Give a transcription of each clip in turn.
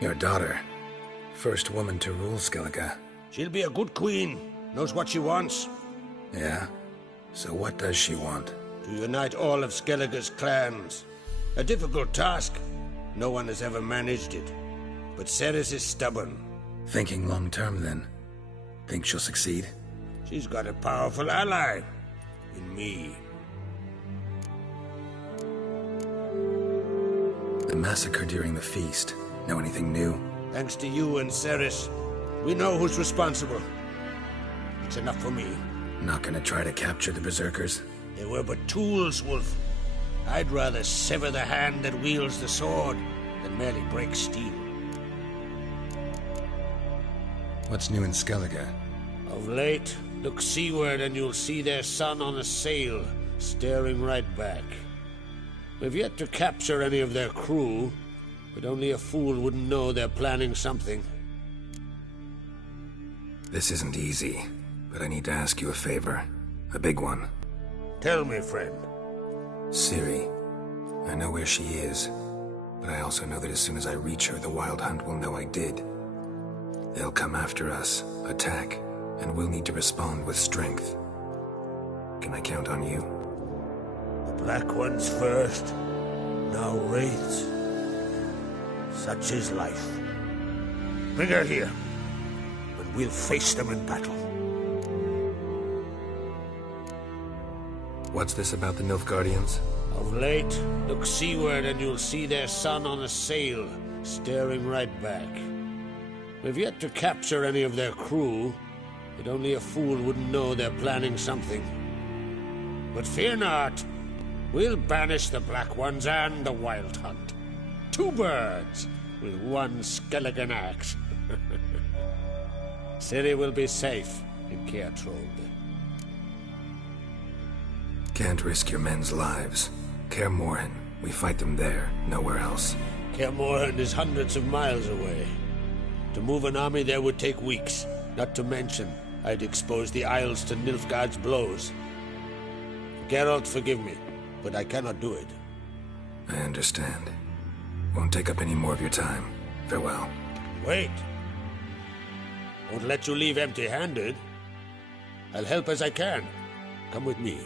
Your daughter. First woman to rule Skellige. She'll be a good queen. Knows what she wants. Yeah? So what does she want? To unite all of Skellige's clans. A difficult task. No one has ever managed it. But Ceres is stubborn. Thinking long-term, then. Think she'll succeed? She's got a powerful ally. In me. The massacre during the feast. Know anything new? Thanks to you and Ceres, we know who's responsible. It's enough for me. Not gonna try to capture the Berserkers? They were but tools, Wolf. I'd rather sever the hand that wields the sword than merely break steel. What's new in Skellige? Of late, look seaward and you'll see their sun on a sail, staring right back. We've yet to capture any of their crew, but only a fool wouldn't know they're planning something. This isn't easy, but I need to ask you a favor. A big one. Tell me, friend. Ciri. I know where she is, but I also know that as soon as I reach her, the Wild Hunt will know I did. They'll come after us, attack, and we'll need to respond with strength. Can I count on you? The Black Ones first, now Wraiths. Such is life. Bring her here, and we'll face them in battle. What's this about the Nilfgaardians? Of late, look seaward and you'll see their sun on a sail, staring right back. We've yet to capture any of their crew, but only a fool wouldn't know they're planning something. But fear not, we'll banish the Black Ones and the Wild Hunt. 2 birds with 1 Skelligen axe. Ciri will be safe in Keatrold. Can't risk your men's lives. Kaer Morhen, we fight them there, nowhere else. Kaer Morhen is hundreds of miles away. To move an army there would take weeks, not to mention I'd expose the Isles to Nilfgaard's blows. Geralt, forgive me, but I cannot do it. I understand. Won't take up any more of your time. Farewell. Wait. Won't let you leave empty-handed. I'll help as I can. Come with me.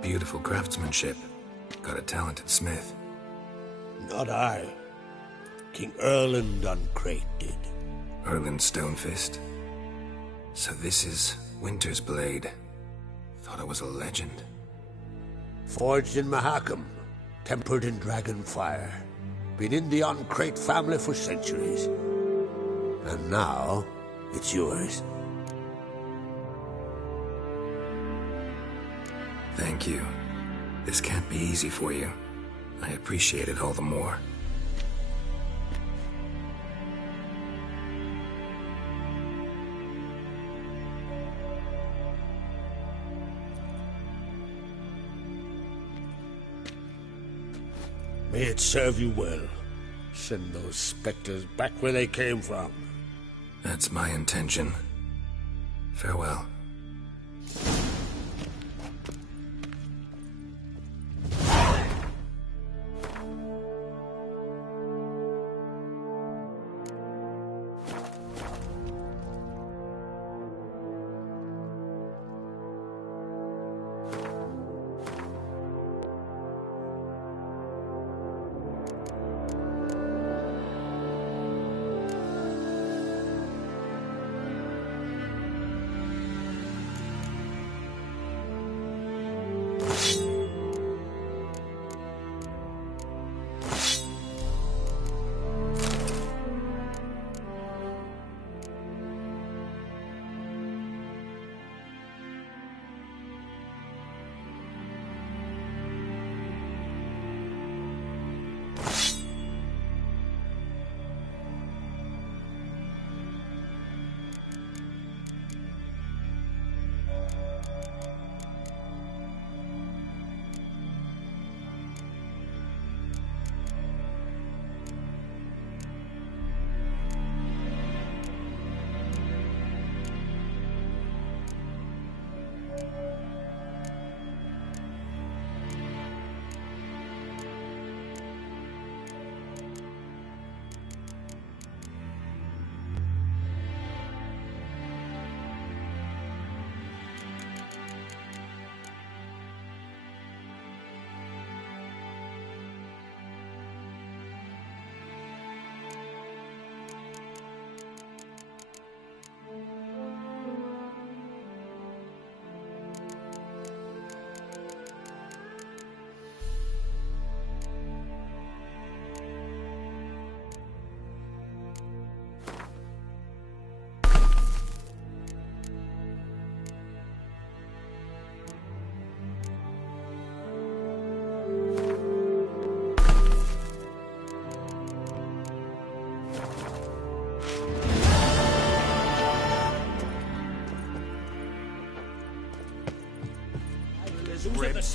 Beautiful craftsmanship. Got a talented smith. Not I. King Erland Uncrate did. Erland Stonefist? So this is Winter's Blade. Thought it was a legend. Forged in Mahakam, tempered in dragon fire. Been in the Uncrate family for centuries. And now, it's yours. Thank you. This can't be easy for you. I appreciate it all the more. May it serve you well. Send those specters back where they came from. That's my intention. Farewell.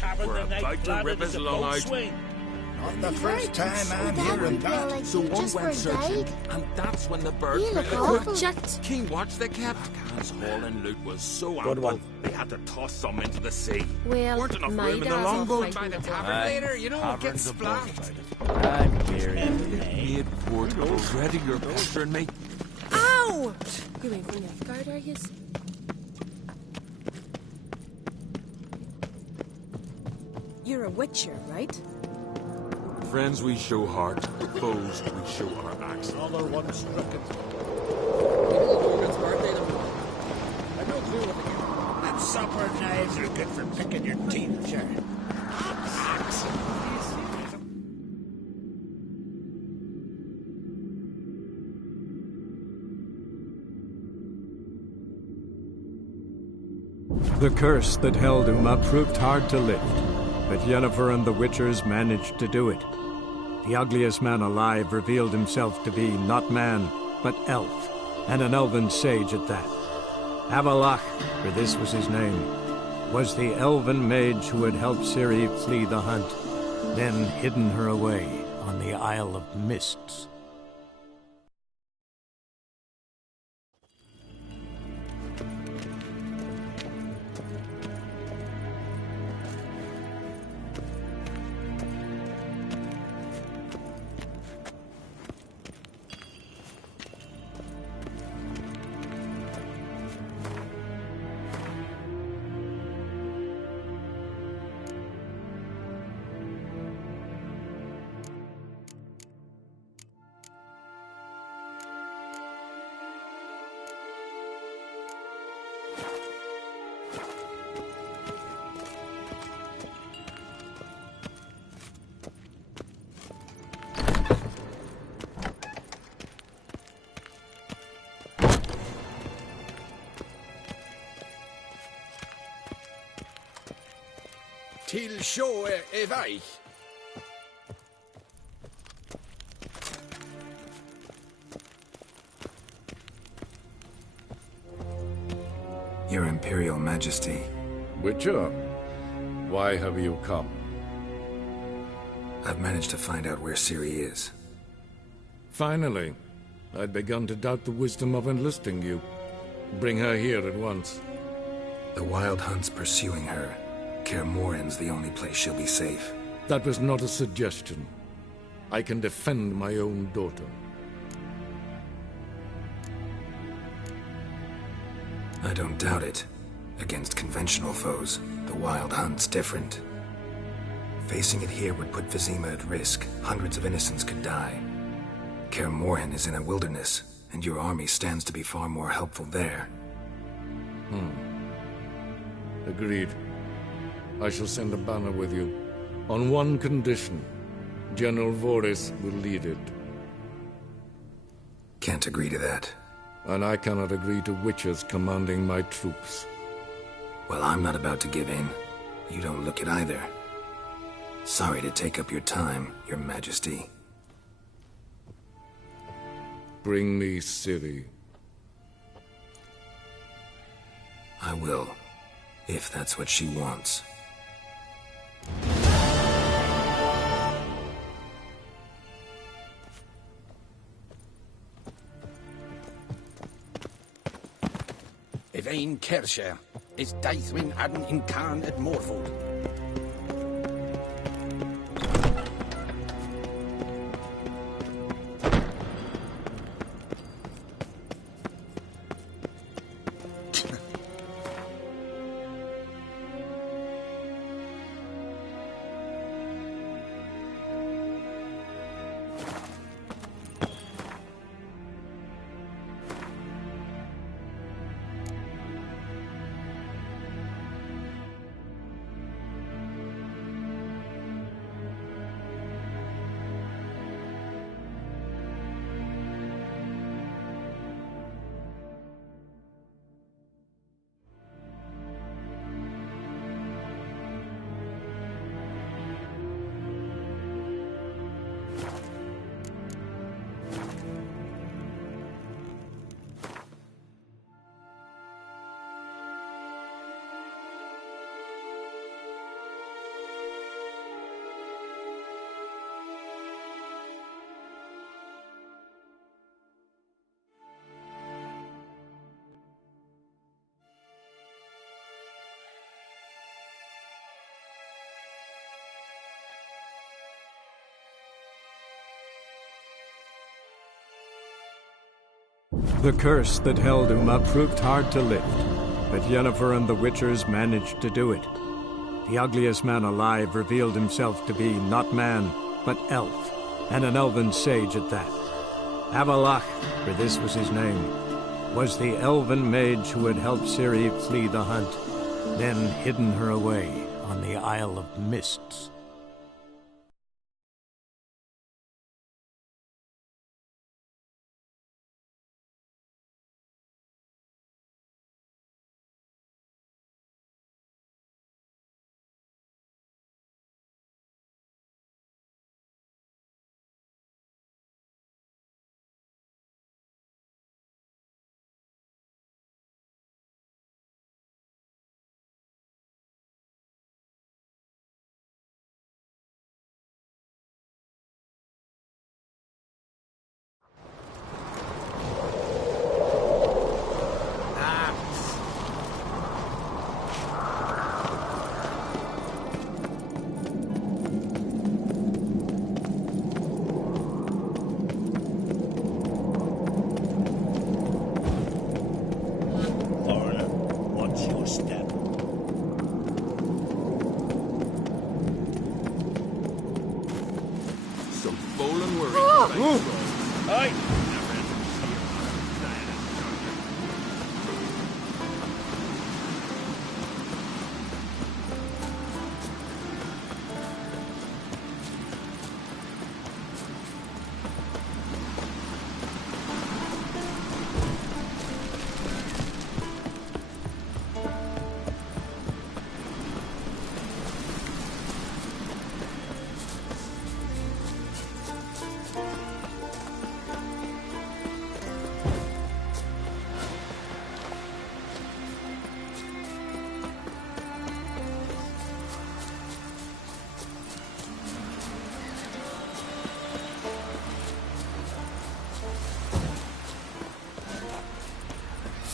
having We're the night about to planted rip as his a lung boat out. swing. Not the first time I'm hearing that. Like So you one just went were searching, died. and that's when the bird You look threw the awful. cook. Keen watch they kept. Backhand's haul and loot was so ample, one. they had to toss some into the sea. Well, Weren't enough my room in the dad's all longboat. fighting with tavern later, you know, it gets splashed. Made portable, ready you're pestering me. Ow! You ain't from the guard, are you? You're a witcher, right? Friends we show heart, foes we show our axe. Another one struck it. I've no clue what the Them supper knives are good for picking your teeth, sure. The curse that held Uma proved hard to lift, but Yennefer and the Witchers managed to do it. The ugliest man alive revealed himself to be not man, but elf, and an elven sage at that. Avalach, for this was his name, was the elven mage who had helped Ciri flee the hunt, then hidden her away on the Isle of Mists. Til sjå er vei. Your Imperial Majesty, Witcher, why have you come? I've managed to find out where Ciri is. Finally. I'd begun to doubt the wisdom of enlisting you. Bring her here at once. The Wild Hunt's pursuing her. Kaer Morhen's the only place she'll be safe. That was not a suggestion. I can defend my own daughter. I don't doubt it. Against conventional foes, the Wild Hunt's different. Facing it here would put Vizima at risk. Hundreds of innocents could die. Kaer Morhen is in a wilderness, and your army stands to be far more helpful there. Agreed. I shall send a banner with you. On one condition. General Voris will lead it. Can't agree to that. And I cannot agree to witches commanding my troops. Well, I'm not about to give in. You don't look it either. Sorry to take up your time, Your Majesty. Bring me Ciri. I will, if that's what she wants. Evain Kershire is Daithwin Adden in Khan at Morford. The curse that held Uma proved hard to lift, but Yennefer and the Witchers managed to do it. The ugliest man alive revealed himself to be not man, but elf, and an elven sage at that. Avalach, for this was his name, was the elven mage who had helped Ciri flee the hunt, then hidden her away on the Isle of Mists.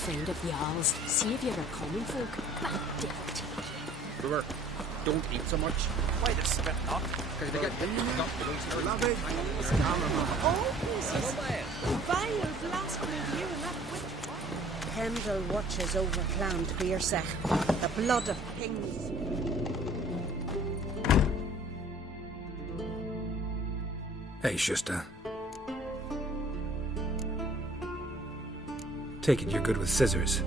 Friend of Jarl's, saviour of common folk, that devil take you. Brewer, don't eat so much. Why the spit up? Because they get Oh, Jesus. Vile blasphemy of you and that witch. Pendle watches over clan Beersach. The blood of kings. Hey, Shusta. Take it you're good with scissors.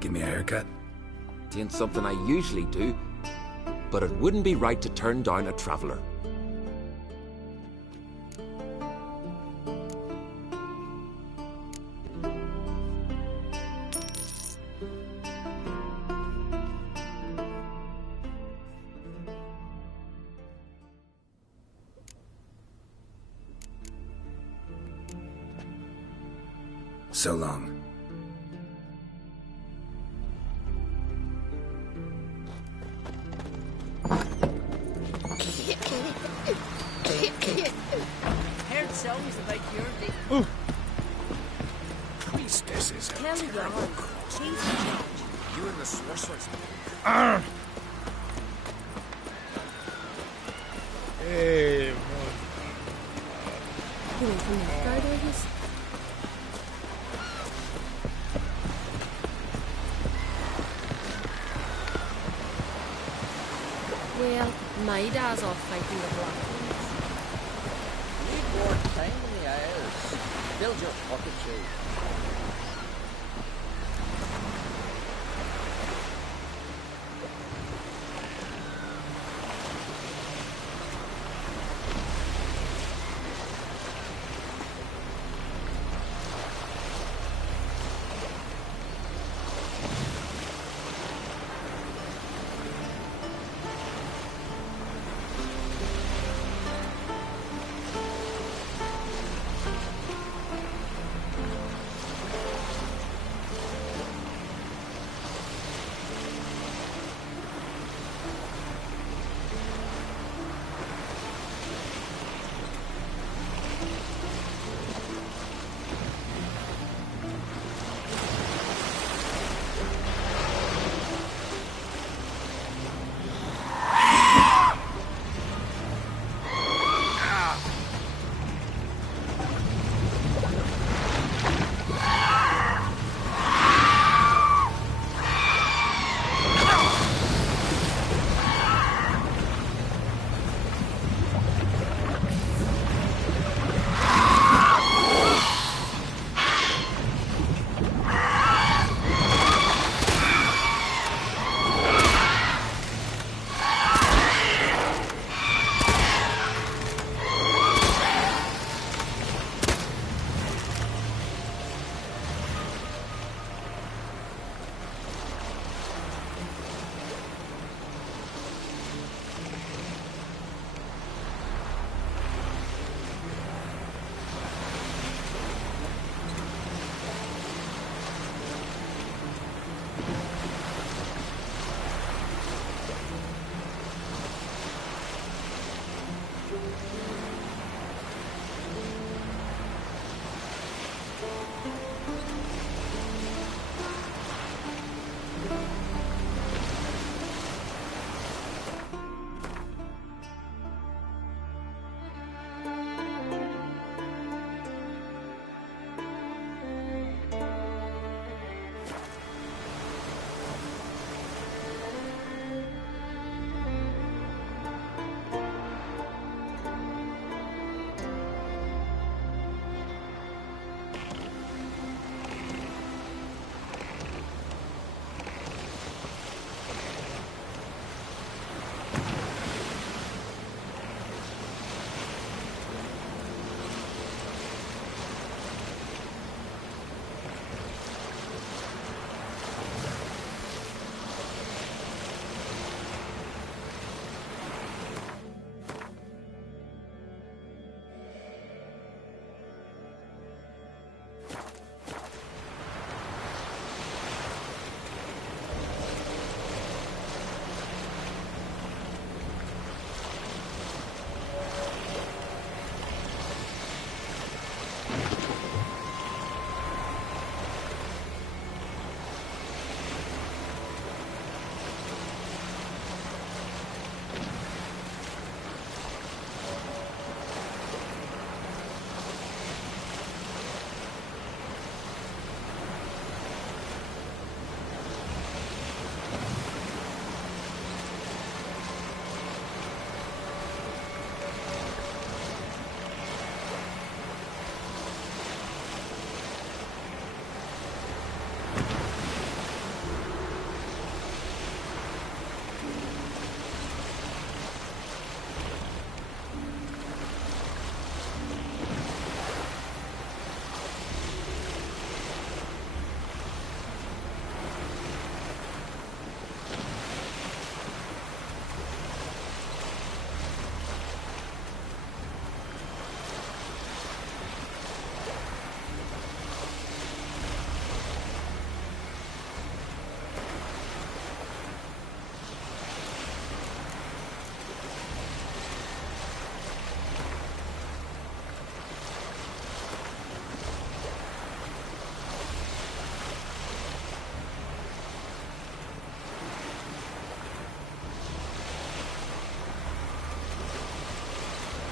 Give me a haircut. It ain't something I usually do, but it wouldn't be right to turn down a traveller. So long. Heard songs about your day. Priestesses. Tell Jarl. She's in charge. You and the sorcerers. Hey, You went from that guard, I guess? Well, my dad's off fighting the Black Ones. Need more time in the eyes. Build your pocket shoe.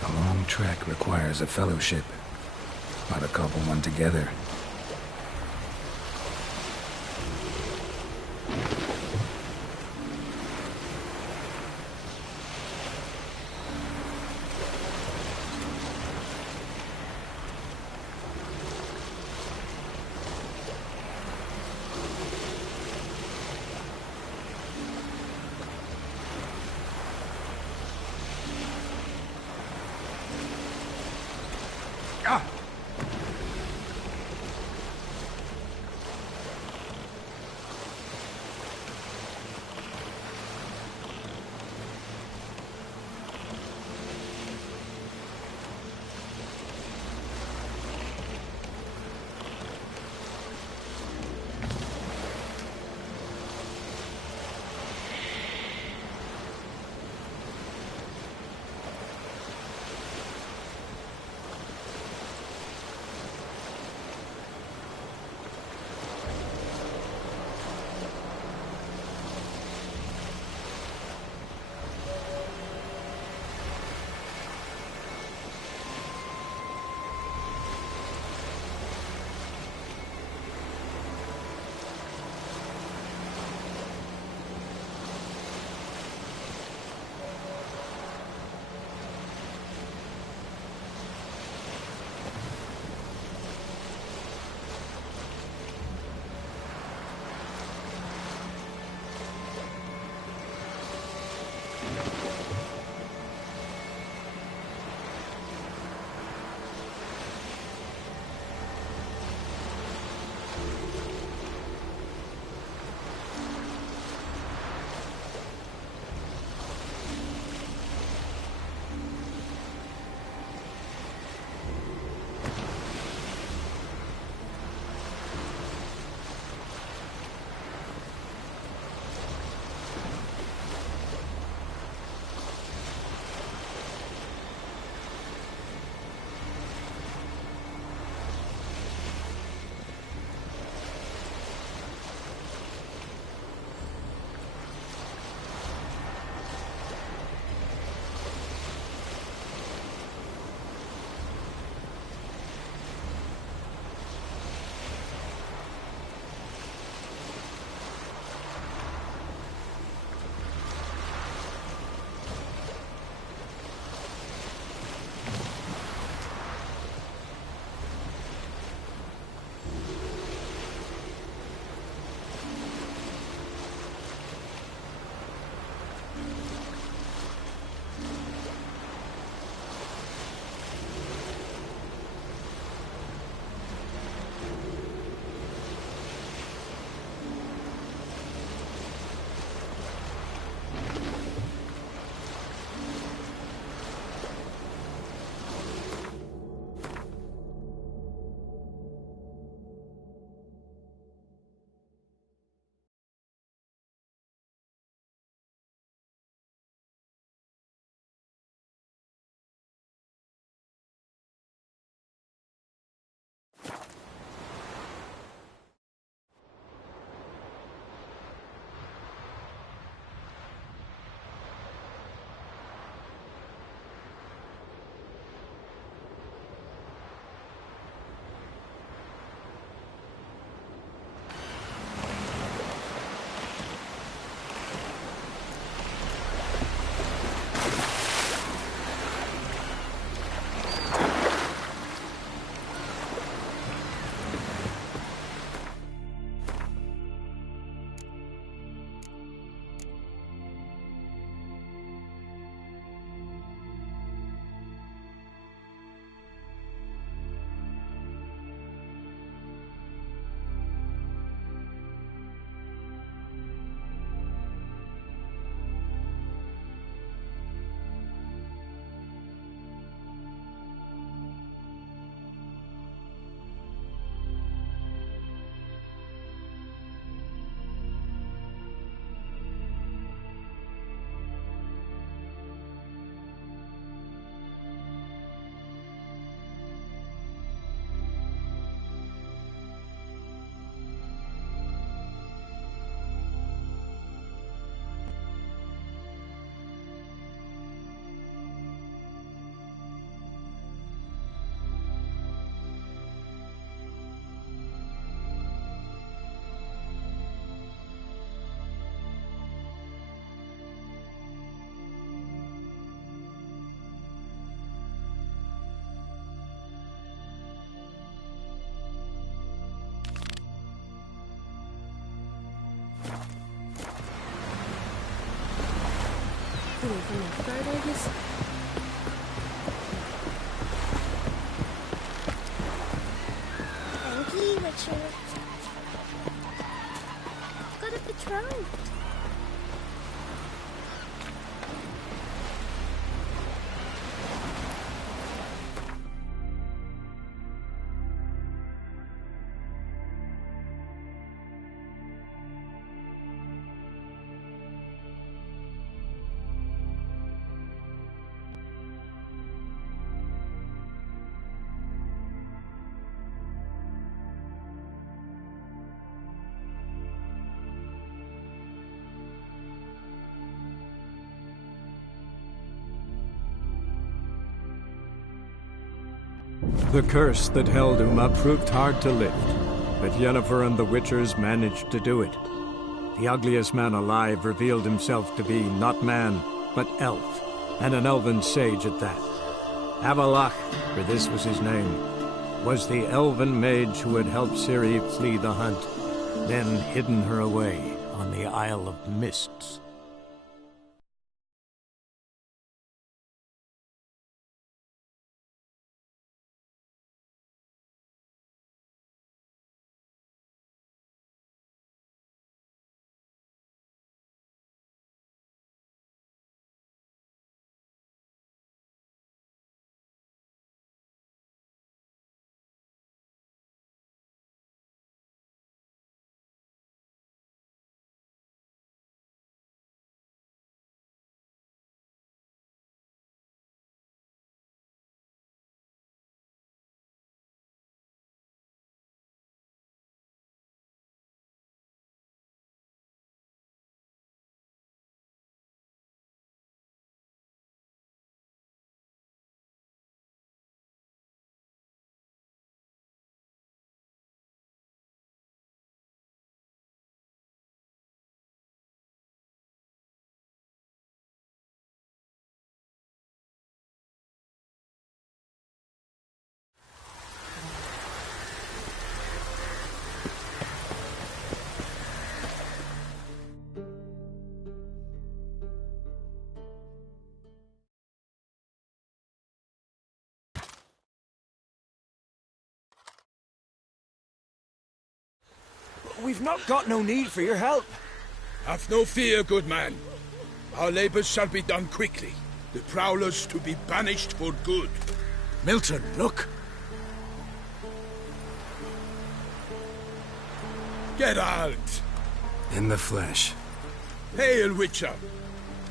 A long trek requires a fellowship. How to cobble one together. from Nilfgaard, I guess. Thank you, Witcher. Got a patrol. The curse that held Uma proved hard to lift, but Yennefer and the Witchers managed to do it. The ugliest man alive revealed himself to be not man, but elf, and an elven sage at that. Avalach, for this was his name, was the elven mage who had helped Ciri flee the hunt, then hidden her away on the Isle of Mists. We've not got no need for your help. Have no fear, good man. Our labors shall be done quickly. The prowlers to be banished for good. Milton, look. Geralt! In the flesh. Hail, Witcher!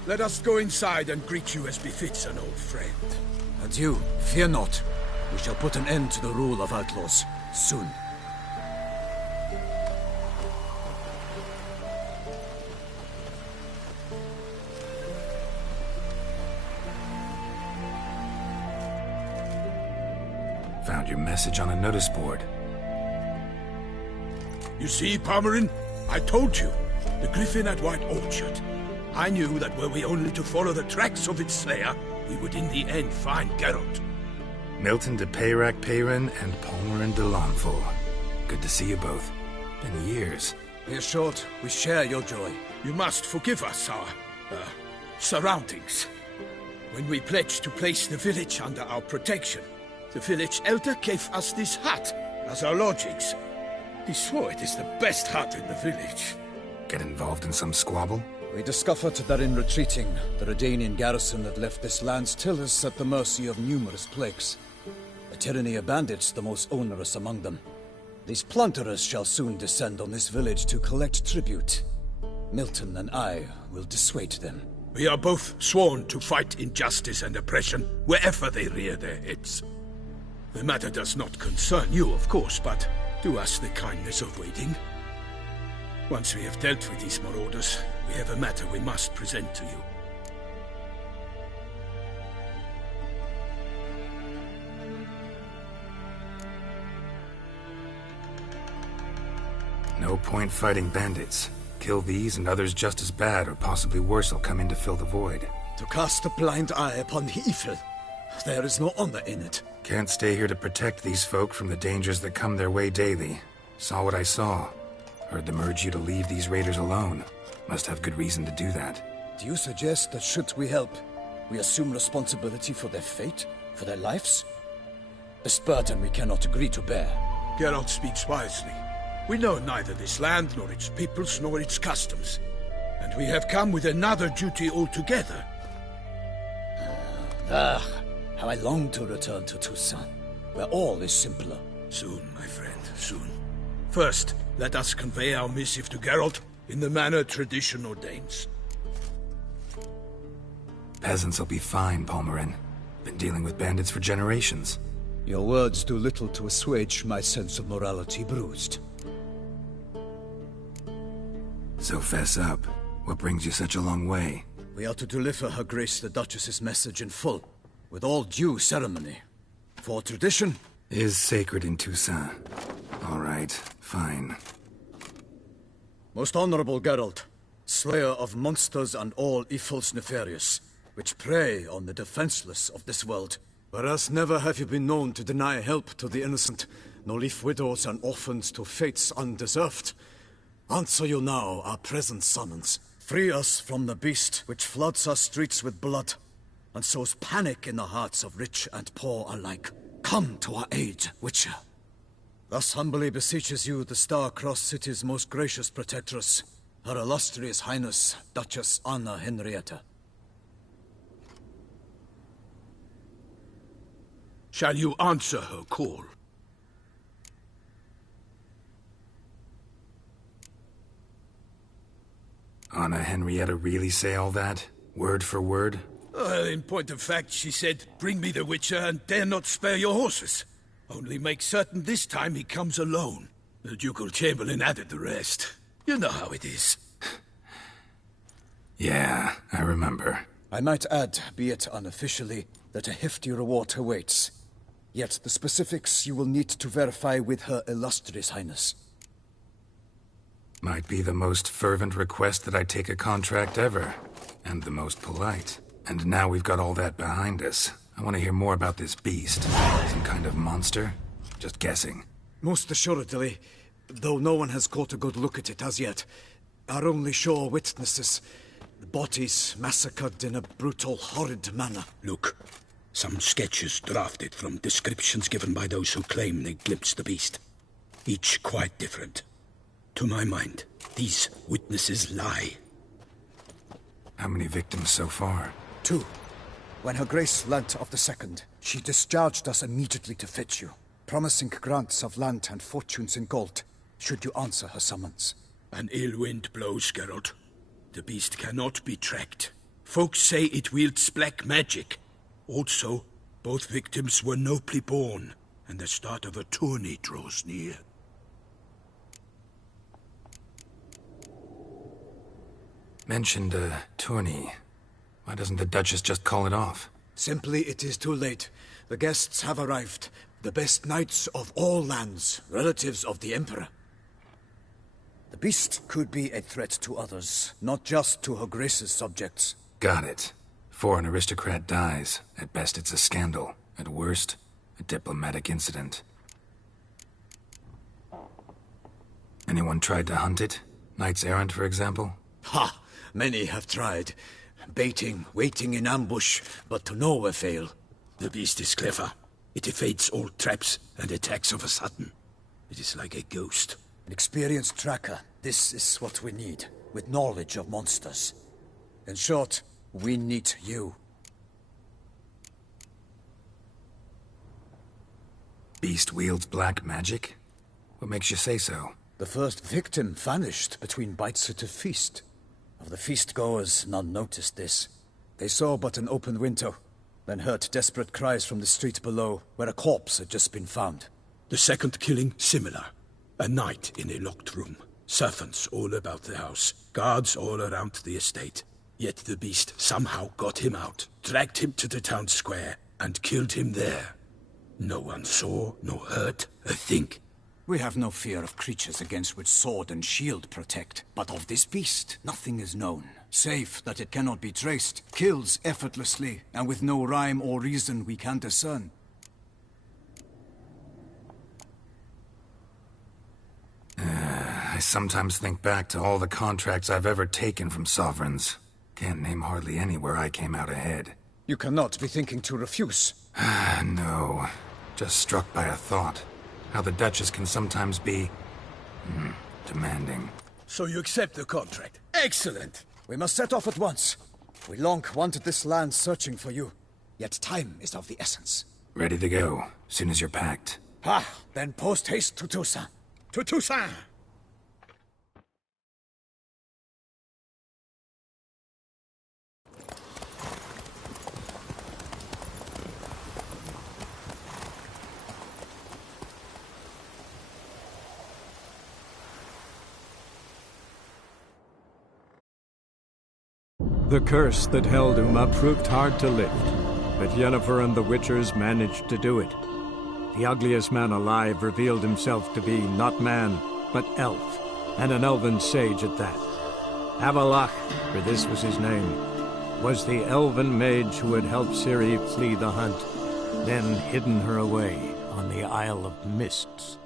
Let us go inside and greet you as befits an old friend. And you, fear not. We shall put an end to the rule of outlaws, soon. Found your message on a notice board. You see, Palmerin? I told you. The griffin at White Orchard. I knew that were we only to follow the tracks of its slayer, we would in the end find Geralt. Milton de Peyrac Peyran and Palmerin de Lawnful. Good to see you both. Been years. Be assured, we share your joy. You must forgive us our, surroundings. When we pledged to place the village under our protection, the village elder gave us this hut as our lodgings. He swore it is the best hut in the village. Get involved in some squabble? We discovered that in retreating, the Redanian garrison had left this land's tillers at the mercy of numerous plagues. A tyranny of bandits, the most onerous among them. These plunderers shall soon descend on this village to collect tribute. Milton and I will dissuade them. We are both sworn to fight injustice and oppression wherever they rear their heads. The matter does not concern you, of course, but do us the kindness of waiting. Once we have dealt with these marauders, we have a matter we must present to you. No point fighting bandits. Kill these and others just as bad, or possibly worse, will come in to fill the void. To cast a blind eye upon the evil. There is no honor in it. Can't stay here to protect these folk from the dangers that come their way daily. Saw what I saw. Heard them urge you to leave these raiders alone. Must have good reason to do that. Do you suggest that should we help, We assume responsibility for their fate, for their lives? This burden we cannot agree to bear. Geralt speaks wisely. We know neither this land, nor its peoples, nor its customs. And we have come with another duty altogether. How I long to return to Toussaint, where all is simpler. Soon, my friend, soon. First, let us convey our missive to Geralt in the manner tradition ordains. Peasants will be fine, Palmerin. Been dealing with bandits for generations. Your words do little to assuage my sense of morality bruised. So fess up. What brings you such a long way? We are to deliver Her Grace the Duchess's message in full, with all due ceremony. For tradition is sacred in Toussaint. All right, fine. Most honorable Geralt, slayer of monsters and all evils nefarious, which prey on the defenseless of this world. Whereas never have you been known to deny help to the innocent, nor leave widows and orphans to fates undeserved. Answer you now our present summons. Free us from the beast which floods our streets with blood, and sows panic in the hearts of rich and poor alike. Come to our aid, Witcher. Thus humbly beseeches you the Star-Crossed City's most gracious protectress, Her Illustrious Highness, Duchess Anna Henrietta. Shall you answer her call? Anna Henrietta really say all that? Word for word? In point of fact, she said, "Bring me the Witcher and dare not spare your horses. Only make certain this time he comes alone." The Ducal Chamberlain added the rest. You know how it is. Yeah, I remember. I might add, be it unofficially, that a hefty reward awaits. Yet the specifics you will need to verify with Her Illustrious Highness. Might be the most fervent request that I take a contract ever. And the most polite. And now we've got all that behind us. I want to hear more about this beast. Some kind of monster? Just guessing. Most assuredly, though no one has caught a good look at it as yet. Our only sure witnesses. The bodies massacred in a brutal, horrid manner. Look, some sketches drafted from descriptions given by those who claim they glimpsed the beast. Each quite different. To my mind, these witnesses lie. How many victims so far? 2. When Her Grace learnt of the second, she discharged us immediately to fetch you, promising grants of land and fortunes in gold, should you answer her summons. An ill wind blows, Geralt. The beast cannot be tracked. Folks say it wields black magic. Also, both victims were nobly born, and the start of a tourney draws near. Mentioned a tourney. Why doesn't the Duchess just call it off? Simply, it is too late. The guests have arrived. The best knights of all lands, relatives of the Emperor. The beast could be a threat to others, not just to Her Grace's subjects. Got it. Before an aristocrat dies, at best it's a scandal. At worst, a diplomatic incident. Anyone tried to hunt it? Knights errant, for example? Ha! Many have tried. Baiting, waiting in ambush, but to no avail. The beast is clever. It evades all traps and attacks of a sudden. It is like a ghost. An experienced tracker. This is what we need, with knowledge of monsters. In short, we need you. Beast wields black magic? What makes you say so? The first victim vanished between bites at a feast. Of the feast-goers, none noticed this. They saw but an open window, then heard desperate cries from the street below, where a corpse had just been found. The second killing, similar. A night in a locked room. Servants all about the house. Guards all around the estate. Yet the beast somehow got him out, dragged him to the town square, and killed him there. No one saw, nor heard a thing. We have no fear of creatures against which sword and shield protect. But of this beast, nothing is known. Save that it cannot be traced, kills effortlessly, and with no rhyme or reason we can discern. I sometimes think back to all the contracts I've ever taken from sovereigns. Can't name hardly any where I came out ahead. You cannot be thinking to refuse. No. Just struck by a thought. How the Duchess can sometimes be... demanding. So you accept the contract. Excellent! We must set off at once. We long wanted this land searching for you. Yet time is of the essence. Ready to go, soon as you're packed. Then post-haste to Toussaint. To Toussaint! The curse that held Uma proved hard to lift, but Yennefer and the Witchers managed to do it. The ugliest man alive revealed himself to be not man, but elf, and an elven sage at that. Avalach, for this was his name, was the elven mage who had helped Ciri flee the hunt, then hidden her away on the Isle of Mists.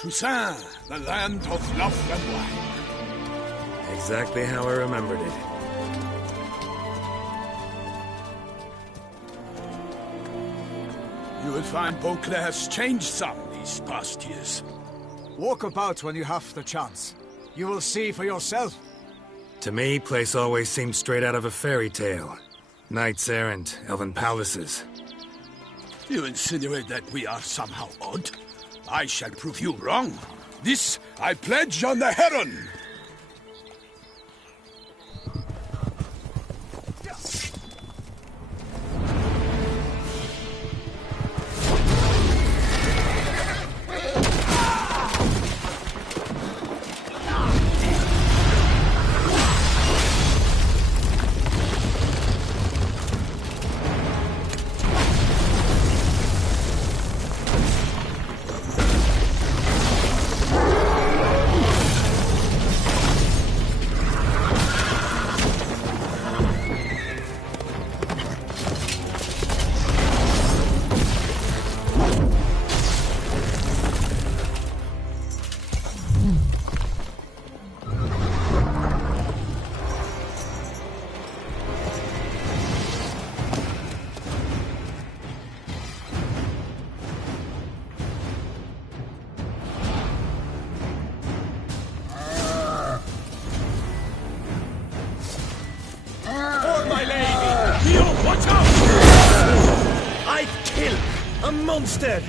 Toussaint, the land of love and wine. Exactly how I remembered it. You will find Beauclair's changed some these past years. Walk about when you have the chance. You will see for yourself. To me, place always seemed straight out of a fairy tale. Knights errant, elven palaces. You insinuate that we are somehow odd? I shall prove you wrong. This I pledge on the Heron! Monster!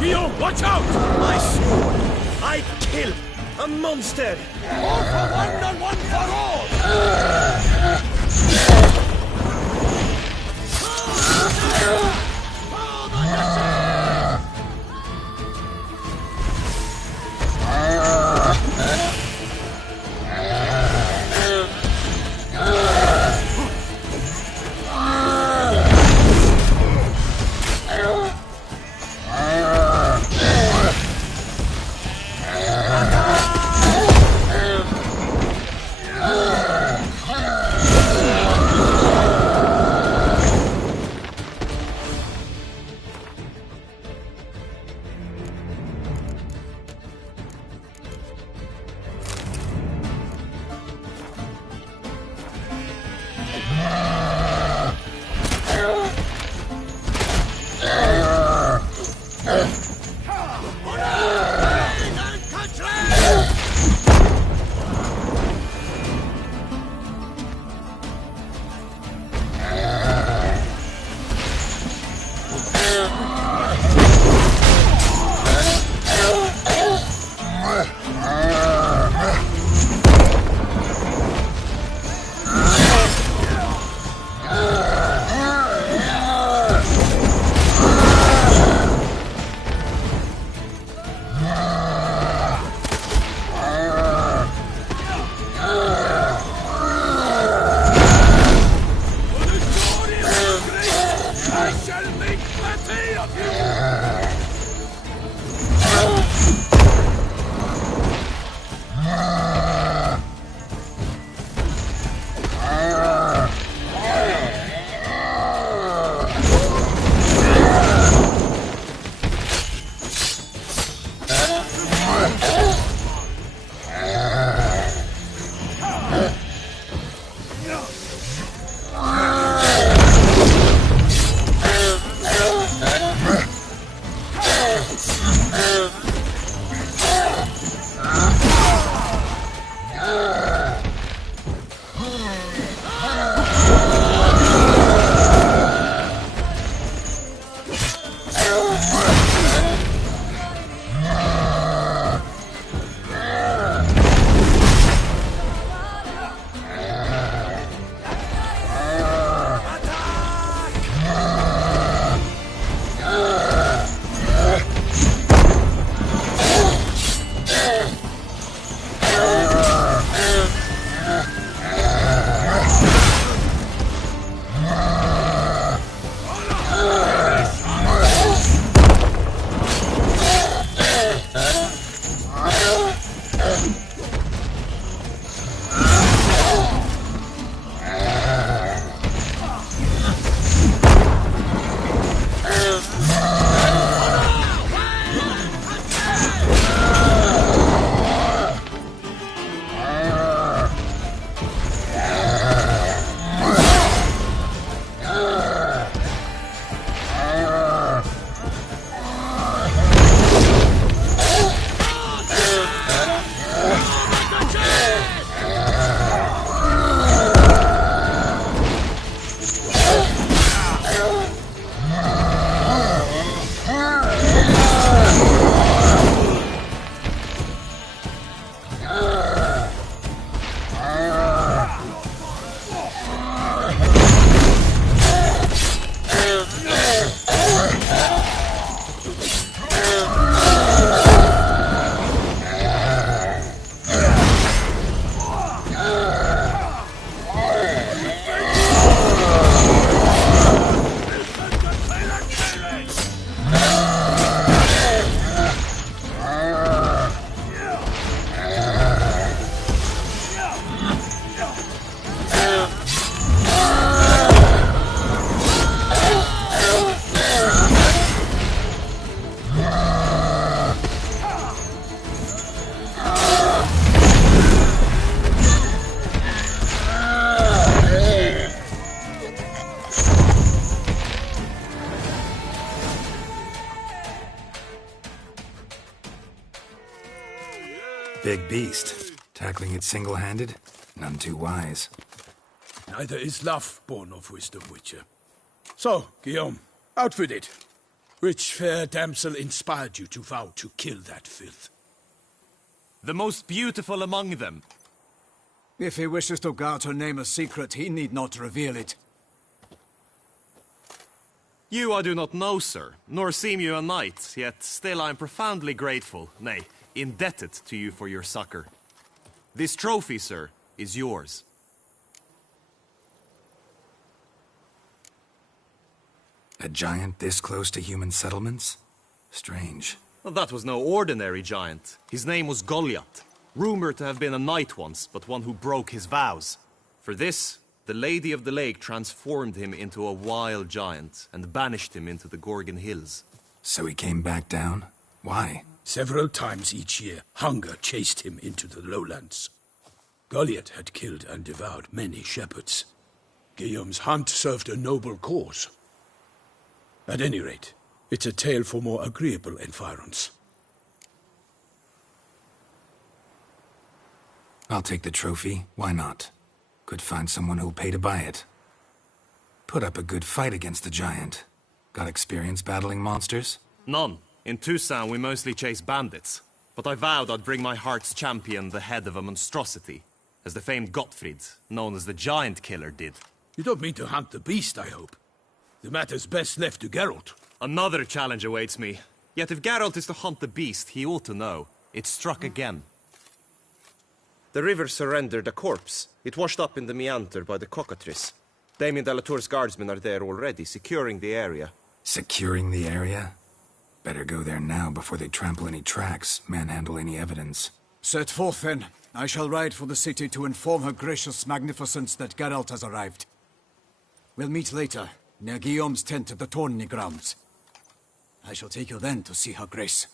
Guillaume, watch out! I swore I'd kill a monster! All for one and one for all! Big beast. Tackling it single-handed? None too wise. Neither is love born of wisdom, Witcher. So, Guillaume, out with it. Which fair damsel inspired you to vow to kill that filth? The most beautiful among them. If he wishes to guard her name a secret, he need not reveal it. You I do not know, sir, nor seem you a knight, yet still I am profoundly grateful, nay, indebted to you for your succor. This trophy, sir, is yours. A giant this close to human settlements? Strange. Well, that was no ordinary giant. His name was Goliath, rumored to have been a knight once, but one who broke his vows. For this, the Lady of the Lake transformed him into a wild giant and banished him into the Gorgon Hills. So he came back down? Why? Several times each year, hunger chased him into the lowlands. Goliath had killed and devoured many shepherds. Guillaume's hunt served a noble cause. At any rate, it's a tale for more agreeable environs. I'll take the trophy. Why not? Could find someone who'll pay to buy it. Put up a good fight against the giant. Got experience battling monsters? None. In Toussaint we mostly chase bandits. But I vowed I'd bring my heart's champion the head of a monstrosity, as the famed Gottfried, known as the Giant Killer, did. You don't mean to hunt the beast, I hope. The matter's best left to Geralt. Another challenge awaits me. Yet if Geralt is to hunt the beast, he ought to know. It struck again. The river surrendered a corpse. It washed up in the meander by the cockatrice. Damien de la Tour's guardsmen are there already, securing the area. Securing the area? Better go there now before they trample any tracks, manhandle any evidence. Set forth, then. I shall ride for the city to inform her gracious magnificence that Geralt has arrived. We'll meet later, near Guillaume's tent at the Tourney grounds. I shall take you then to see her grace.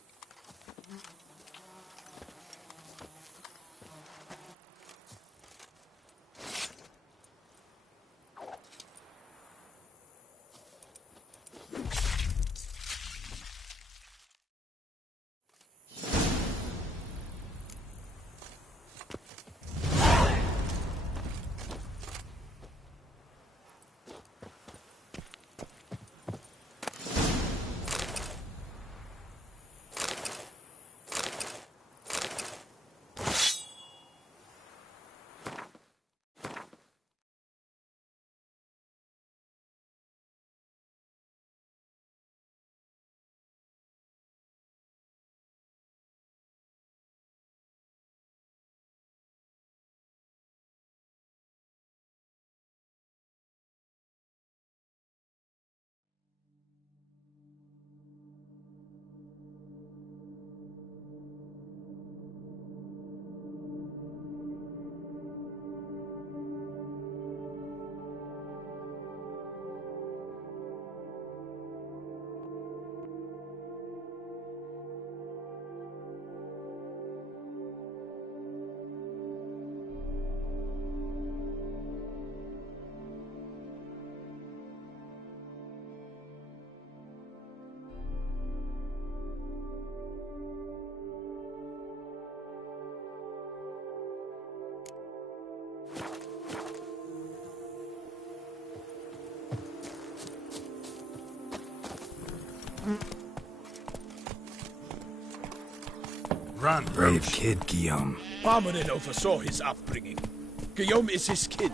Brave kid, Guillaume. Parmanin oversaw his upbringing. Guillaume is his kin.